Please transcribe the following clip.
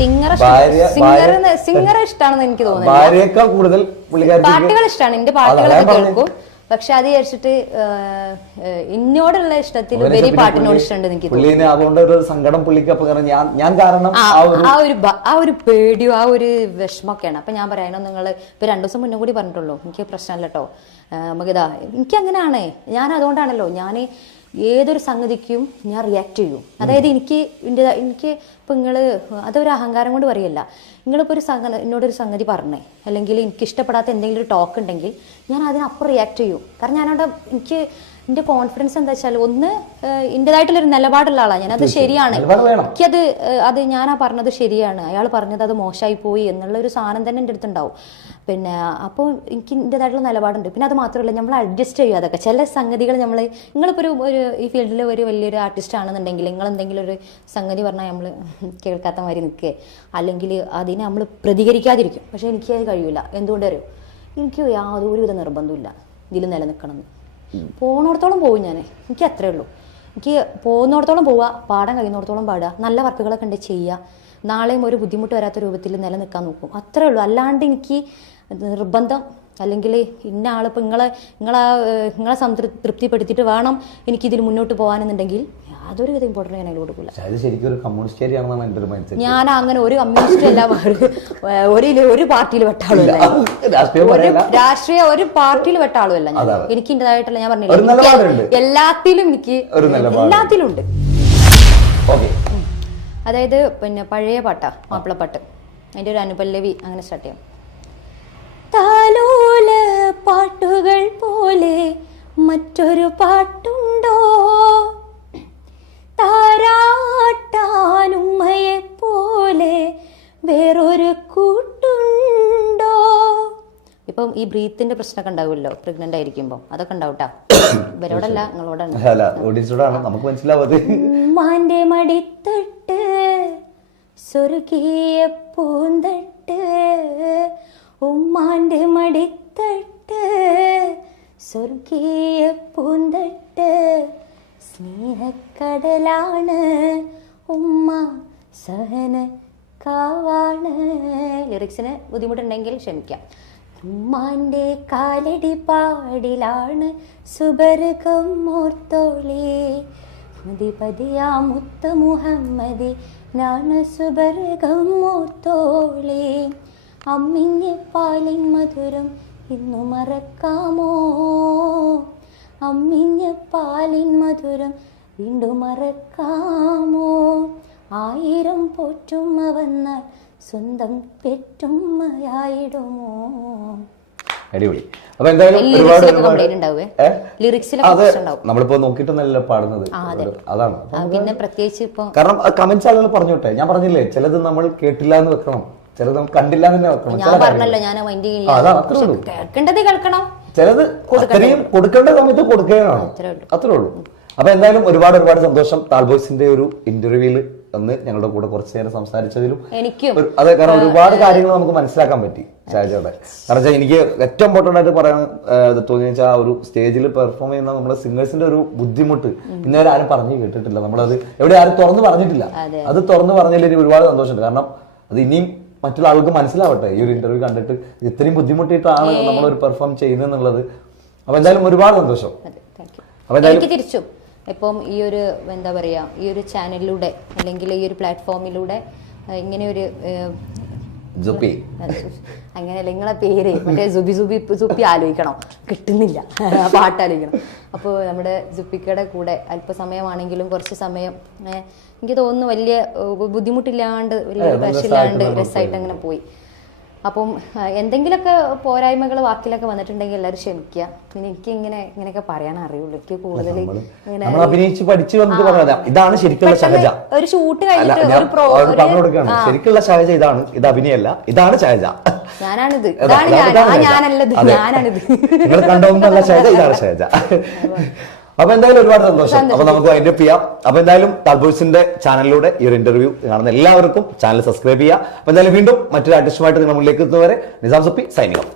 Singer ഇഷ്ടമാണെന്ന് എനിക്ക് തോന്നുന്നു. ഭാര്യയേക്കാൾ കൂടുതൽ പാട്ടുകൾ ഇഷ്ടമാണ്, എന്റെ പാട്ടുകളൊക്കെ കേൾക്കും. പക്ഷെ അത് വിചാരിച്ചിട്ട് എന്നോടുള്ള ഇഷ്ടത്തിൽ ഉപരി പാട്ടിനോട് ഇഷ്ടമുണ്ട് എനിക്ക് തോന്നുന്നു. അതുകൊണ്ട് ഒരു സങ്കടം പുള്ളിക്ക് അപ്പൊ ഞാൻ കാരണം ആ ഒരു പേടിയോ ആ ഒരു വിഷമൊക്കെയാണ്. അപ്പൊ ഞാൻ പറയാനോ നിങ്ങള് ഇപ്പൊ 2 ദിവസം മുന്നേ കൂടി പറഞ്ഞിട്ടുള്ളൂ, എനിക്ക് പ്രശ്നമല്ല കേട്ടോ, നമുക്കിതാ എനിക്ക് അങ്ങനെയാണ്. ഞാൻ അതുകൊണ്ടാണല്ലോ ഞാൻ ഏതൊരു സംഗതിക്കും ഞാൻ റിയാക്ട് ചെയ്യും. അതായത് എനിക്ക് ഇപ്പൊ നിങ്ങള് അതൊരു അഹങ്കാരം കൊണ്ട് പറയല്ല, നിങ്ങളിപ്പോൾ എന്നോടൊരു സംഗതി പറഞ്ഞേ, അല്ലെങ്കിൽ എനിക്ക് ഇഷ്ടപ്പെടാത്ത എന്തെങ്കിലും ഒരു ടോക്ക് ഉണ്ടെങ്കിൽ ഞാൻ അതിനപ്പുറം റിയാക്ട് ചെയ്യും. കാരണം ഞാനവിടെ എൻ്റെ കോൺഫിഡൻസ് എന്താ വെച്ചാൽ ഒന്ന് എൻ്റെതായിട്ടുള്ളൊരു നിലപാടുള്ള ആളാണ് ഞാൻ. അത് ശരിയാണ്, എനിക്കത് ഞാനാ പറഞ്ഞത് ശരിയാണ്, അയാൾ പറഞ്ഞത് അത് മോശമായി പോയി എന്നുള്ള ഒരു സാധനം തന്നെ എൻ്റെ അടുത്തുണ്ടാവും. പിന്നെ അപ്പോൾ എനിക്ക് എൻ്റെതായിട്ടുള്ള നിലപാടുണ്ട്. പിന്നെ അത് മാത്രമല്ല, നമ്മൾ അഡ്ജസ്റ്റ് ചെയ്യും. അതൊക്കെ ചില സംഗതികൾ നിങ്ങളിപ്പോൾ ഒരു ഈ ഫീൽഡിൽ ഒരു വലിയൊരു ആർട്ടിസ്റ്റ് ആണെന്നുണ്ടെങ്കിൽ നിങ്ങൾ എന്തെങ്കിലും ഒരു സംഗതി പറഞ്ഞാൽ നമ്മൾ കേൾക്കാത്ത മാതിരി നിൽക്കുക, അല്ലെങ്കിൽ അതിനെ നമ്മൾ പ്രതികരിക്കാതിരിക്കും. പക്ഷെ എനിക്ക് അത് കഴിയില്ല. എന്തുകൊണ്ട് അറിയും, എനിക്ക് യാതൊരുവിധ നിർബന്ധമില്ല ഇതിൽ നിലനിൽക്കണം എന്ന്. പോകുന്നിടത്തോളം പോകും ഞാൻ, എനിക്ക് അത്രേ ഉള്ളൂ. എനിക്ക് പോകുന്നിടത്തോളം പോവുക, പാടാൻ കഴിയുന്നിടത്തോളം പാടുക, നല്ല വർക്കുകളൊക്കെ ഉണ്ട് ചെയ്യുക, നാളെയും ഒരു ബുദ്ധിമുട്ട് വരാത്ത രൂപത്തിൽ നിലനിൽക്കാൻ നോക്കും, അത്രേ ഉള്ളൂ. അല്ലാണ്ട് എനിക്ക് നിർബന്ധം അല്ലെങ്കിൽ ഇന്ന ആളിപ്പോൾ നിങ്ങളെ തൃപ്തിപ്പെടുത്തിയിട്ട് വേണം എനിക്കിതിൽ മുന്നോട്ട് പോകാനെന്നുണ്ടെങ്കിൽ യാതൊരു വിധ ഇമ്പോർട്ടൻ്റ് ഞാൻ അതിൽ കൊടുക്കില്ല. ഞാൻ അങ്ങനെ ഒരു കമ്മ്യൂണിസ്റ്റ് അല്ല, ഒരു പാർട്ടിയിൽ പെട്ട ആളുമല്ല, രാഷ്ട്രീയ ഒരു പാർട്ടിയിൽ പെട്ട ആളുമല്ല ഞാൻ. എനിക്ക് എൻ്റെതായിട്ടുള്ള ഞാൻ പറഞ്ഞില്ല, എല്ലാത്തിലും എല്ലാത്തിലും ഉണ്ട്. അതായത് പിന്നെ പഴയ പാട്ടാ, മാപ്പിളപ്പാട്ട്, അതിൻ്റെ ഒരു അനുപല്ലവി അങ്ങനെ സ്റ്റാർട്ട് ചെയ്യാം. താലോല പാട്ടുകൾ പോലെ മറ്റൊരു പാട്ടുണ്ടോ, താരാട്ടാനുമ്മയെ പോലെ വേറൊരു കൂട്ടുണ്ടോ. ഇപ്പം ഈ ബ്രീത്തിന്റെ പ്രശ്നമൊക്കെ ഉണ്ടാവുമല്ലോ പ്രഗ്നന്റ് ആയിരിക്കുമ്പോൾ, അതൊക്കെ ഉണ്ടാവട്ടാ. ഇവരോടല്ല, നിങ്ങളോടാണ്. ഉമ്മാന്റെ മടിത്തട്ട് സ്വർഗീയ പൂന്തട്ട്, ഉമ്മാന്റെ മടിത്തട്ട് സ്വർഗീയ പൂന്തട്ട്, സ്നേഹക്കടലാണ് ഉമ്മ സഹന കാവാണ്. ലിറിക്സിന് ബുദ്ധിമുട്ടുണ്ടെങ്കിൽ ക്ഷമിക്കാം. ഉമ്മാന്റെ കാലടി പാടിലാണ് സുബർഗം മോർത്തോളി, മതിപതിയാ മുത്ത മുഹമ്മദി നാണ് സുബർഗം മോർത്തോളി. അമ്മിഞ്ഞ പാലിൻ മധുരം ഇന്നു മറക്കാമോ, അമ്മിഞ്ഞ പാലിൻ മധുരം വീണ്ടും മറക്കാമോ. 1000 പോറ്റുമ്മ വന്നാൽ സ്വന്തം പെറ്റുമ്മയായിടുമോ. അടിപൊളി. അപ്പൊ എന്തായാലും നമ്മളിപ്പോ നോക്കിയിട്ടൊന്നല്ല പാടുന്നത്, അതാണ്. പിന്നെ പ്രത്യേകിച്ച് ഇപ്പൊ കാരണം കമന്റ്സ് ആളുകൾ പറഞ്ഞോട്ടെ, ഞാൻ പറഞ്ഞില്ലേ ചിലത് നമ്മൾ കേട്ടില്ല എന്ന് വെക്കണം, ചിലത് നമുക്ക് കണ്ടില്ല എന്ന് തന്നെ വെക്കണം. ഞാൻ പറഞ്ഞല്ലോ, ഞാൻ കേൾക്കേണ്ടത് കേൾക്കണം, ചിലത് അത്രയും കൊടുക്കേണ്ട സമയത്ത് കൊടുക്കുകയാണ്, അത്രേ ഉള്ളൂ. അപ്പൊ എന്തായാലും ഒരുപാട് സന്തോഷം താൽബോയ്സിന്റെ ഒരു ഇന്റർവ്യൂവിൽ വന്ന് ഞങ്ങളുടെ കൂടെ കുറച്ചു നേരം സംസാരിച്ചതിലും അതെ. കാരണം ഒരുപാട് കാര്യങ്ങൾ നമുക്ക് മനസ്സിലാക്കാൻ പറ്റി ഷാജയുടെ. കാരണം എനിക്ക് ഏറ്റവും ഇമ്പോർട്ടന്റ് ആയിട്ട് പറയാൻ തോന്നിയ വെച്ചാൽ ആ ഒരു സ്റ്റേജിൽ പെർഫോം ചെയ്യുന്ന നമ്മുടെ സിംഗേഴ്സിന്റെ ഒരു ബുദ്ധിമുട്ട് ഇന്നേരം ആരും പറഞ്ഞു കേട്ടിട്ടില്ല, നമ്മളത് എവിടെ ആരും തുറന്നു പറഞ്ഞിട്ടില്ല. അത് തുറന്നു പറഞ്ഞതിൽ എനിക്ക് ഒരുപാട് സന്തോഷമുണ്ട്. കാരണം അത് ഇനിയും മറ്റുള്ള ആൾക്ക് മനസ്സിലാവട്ടെ, ഈ ഒരു ഇന്റർവ്യൂ കണ്ടിട്ട് ഇത്രയും ബുദ്ധിമുട്ടിയിട്ടാണ് നമ്മളൊരു പെർഫോം ചെയ്യുന്നത്. അപ്പൊ എന്തായാലും ഒരുപാട് സന്തോഷം. അപ്പൊ എന്തായാലും തിരിച്ചും ഇപ്പം ഈ ഒരു എന്താ പറയാ, ഈ ഒരു ചാനലിലൂടെ അല്ലെങ്കിൽ ഈ ഒരു പ്ലാറ്റ്ഫോമിലൂടെ ഇങ്ങനെ ഒരു അങ്ങനെയല്ല നിങ്ങളെ പേര് മറ്റേ സുബി ആലോചിക്കണം, കിട്ടുന്നില്ല പാട്ട് ആലോചിക്കണം. അപ്പോൾ നമ്മുടെ സുപ്പിക്കയുടെ കൂടെ അല്പസമയമാണെങ്കിലും കുറച്ച് സമയം എനിക്ക് തോന്നുന്നു വലിയ ബുദ്ധിമുട്ടില്ലാണ്ട് വലിയ പ്രശ്നമില്ലാണ്ട് രസമായിട്ട് അങ്ങനെ പോയി. അപ്പം എന്തെങ്കിലുമൊക്കെ പോരായ്മകൾ വാക്കിലൊക്കെ വന്നിട്ടുണ്ടെങ്കിൽ എല്ലാവരും ക്ഷമിക്കുക. പിന്നെ എനിക്ക് ഇങ്ങനെയൊക്കെ പറയാൻ അറിയുള്ളൂ, എനിക്ക് കൂടുതൽ ഇതാണ് ശരിക്കുള്ള ഷഹജ. ഒരു ഷൂട്ട് കഴിഞ്ഞിട്ട് ശരിക്കുള്ള ഷഹജ ഇതാണ്, ഇത് അഭിനയല്ല, ഇതാണ് ഷഹജ. ഞാനാണിത്, ഞാനല്ലത്, ഞാനാണിത്. നിങ്ങൾ കണ്ടൊന്നല്ല ഷഹജ, ഇതാണ് ഷഹജ. അപ്പൊ എന്തായാലും ഒരുപാട് സന്തോഷം. അപ്പൊ നമുക്ക് അതിന്റെ ചെയ്യാം. അപ്പൊ എന്തായാലും താൽബോയ്സിന്റെ ചാനലിലൂടെ ഈ ഒരു ഇന്റർവ്യൂ കാണുന്ന എല്ലാവർക്കും ചാനൽ സബ്സ്ക്രൈബ് ചെയ്യുക. അപ്പൊ എന്തായാലും വീണ്ടും മറ്റൊരു ആർട്ടിസ്റ്റുമായിട്ട് നിങ്ങൾ മുന്നിലേക്ക് എത്തുന്നവരെ നിസാം സുപ്പി സൈനികം.